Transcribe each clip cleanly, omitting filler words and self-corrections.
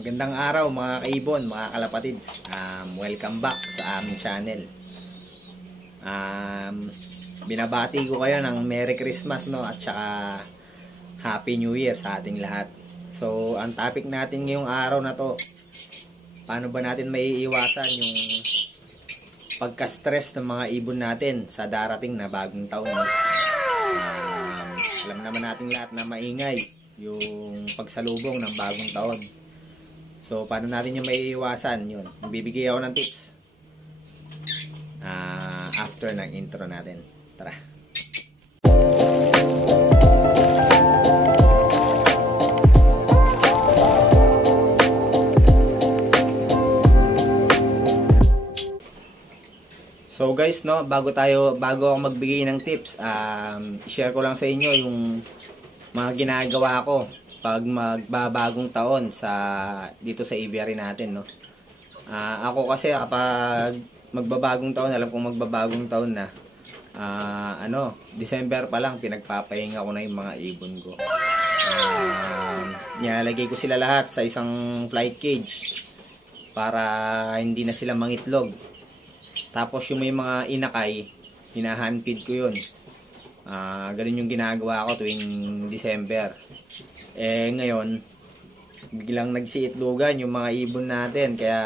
Magandang araw mga kaibon, mga kalapatids. Welcome back sa aming channel. Binabati ko kayo ng Merry Christmas, no, at saka Happy New Year sa ating lahat. So, ang topic natin ngayong araw na to, paano ba natin maiiwasan yung pagka-stress ng mga ibon natin sa darating na bagong taon, no? Alam naman natin lahat na maingay yung pagsalubong ng bagong taon. So, paano natin yung maiiwasan yun? Bibigay ako ng tips after ng intro natin. Tara! So guys, no, bago ako magbigay ng tips, share ko lang sa inyo yung mga ginagawa ko pag magbabagong taon dito sa aviary natin, no. Ako kasi kapag magbabagong taon, alam kong magbabagong taon na, December pa lang pinagpapahinga ko na yung mga ibon ko. Nilalagay ko sila lahat sa isang flight cage para hindi na sila mangitlog. Tapos yung may mga inakay, hinahandfeed ko yun. Ganun yung ginagawa ko tuwing December. Ngayon, biglang nagsiitlogan yung mga ibon natin. Kaya,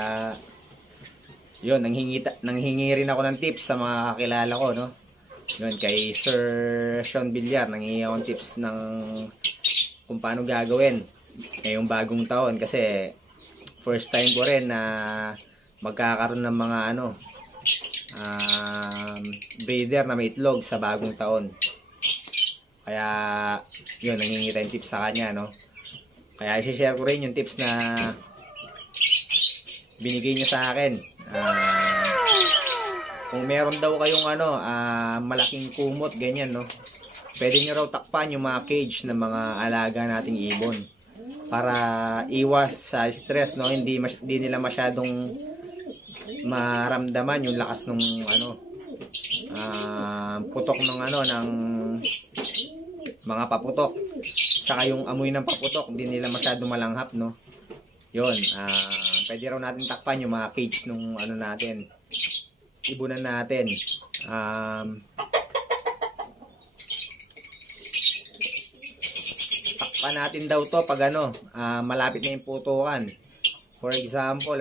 yun, nanghingi rin ako ng tips sa mga kakilala ko, no? Yun, kay Sir Sean Villar, nanghingi ako ng tips kung paano gagawin ngayong bagong taon. Kasi, first time ko rin na magkakaroon ng mga breeder na may itlog sa bagong taon. Kaya yun, nanghingi tayong tips sa kanya, no? Kaya i-share ko rin yung tips na binigay niya sa akin. Kung meron daw kayong malaking kumot, ganyan, no, pwede nyo raw takpan yung mga cage ng mga alaga nating ibon para iwas sa stress, no? Hindi nila masyadong maramdaman yung lakas ng putok ng mga paputok, saka yung amoy ng paputok hindi nila masyadong malanghap, no. Yun, pwede raw natin takpan yung mga cage nung natin, ibunan natin. Takpan natin daw to pag malapit na yung putukan. For example,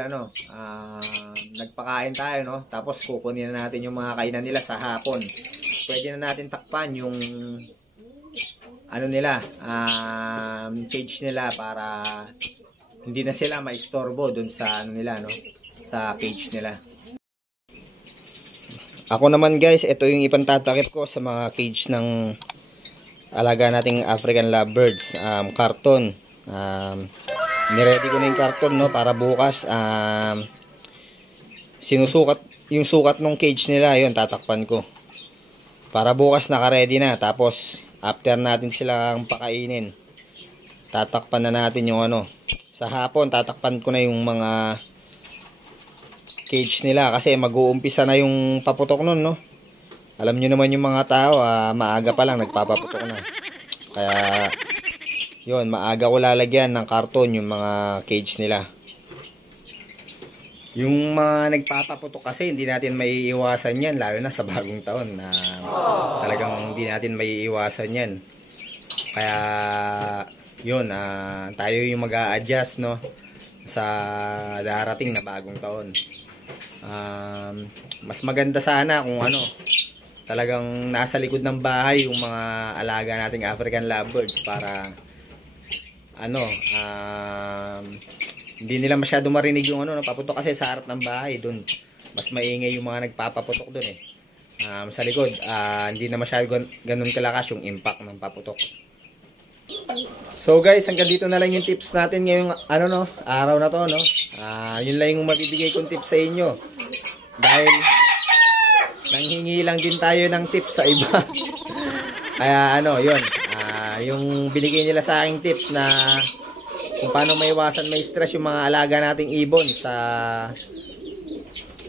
nagpakain tayo, no? Tapos kukunin na natin yung mga kainan nila sa hapon. Pwede na natin takpan yung cage nila para hindi na sila maistorbo dun sa sa cage nila. Ako naman guys, ito yung ipantatakip ko sa mga cage ng alaga nating African lovebirds, karton. Niready ko na yung karton, no, para bukas yung sukat ng cage nila, yun tatakpan ko para bukas naka-ready na. Tapos after natin silang pakainin, tatakpan na natin yung sa hapon tatakpan ko na yung mga cage nila kasi mag-uumpisa na yung paputok nun, no. Alam nyo naman yung mga tao, maaga pa lang nagpapaputok na. Kaya yun, maaga ko lalagyan ng karton yung mga cage nila. Yung mga nagpapaputok kasi hindi natin maiiwasan yan, lalo na sa bagong taon na talagang hindi natin maiiwasan yan. Kaya yun, tayo yung mag-a-adjust, no, sa darating na bagong taon. Mas maganda sana kung talagang nasa likod ng bahay yung mga alaga nating African lovebirds para hindi nila masyado marinig yung paputok kasi sa harap ng bahay dun. Mas maingay yung mga nagpapaputok dun sa likod, hindi na masyado ganun kalakas yung impact ng paputok. So guys, hanggang dito na lang yung tips natin ngayong araw na to, no. Yun lang yung mabibigay kong tips sa inyo. Dahil nanghingi lang din tayo ng tips sa iba. Kaya yun, yung binigay nila sa aking tips na kung paano maiwasan may stress yung mga alaga nating ibon sa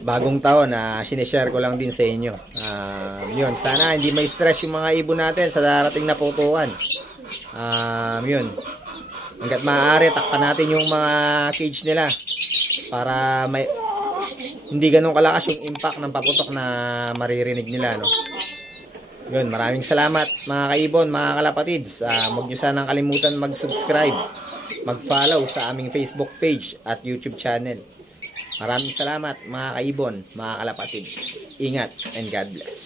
bagong taon, sinishare ko lang din sa inyo. Yun, sana hindi may stress yung mga ibon natin sa darating na putukan. Yun, Hanggat maaari, takpan natin yung mga cage nila para may hindi ganun kalakas yung impact ng paputok na maririnig nila, no? Yun, maraming salamat mga kaibon, mga kalapatids. Huwag nyo sanang kalimutan mag-subscribe, mag-follow sa aming Facebook page at YouTube channel. Maraming salamat mga kaibon, mga kalapatids. Ingat and God bless.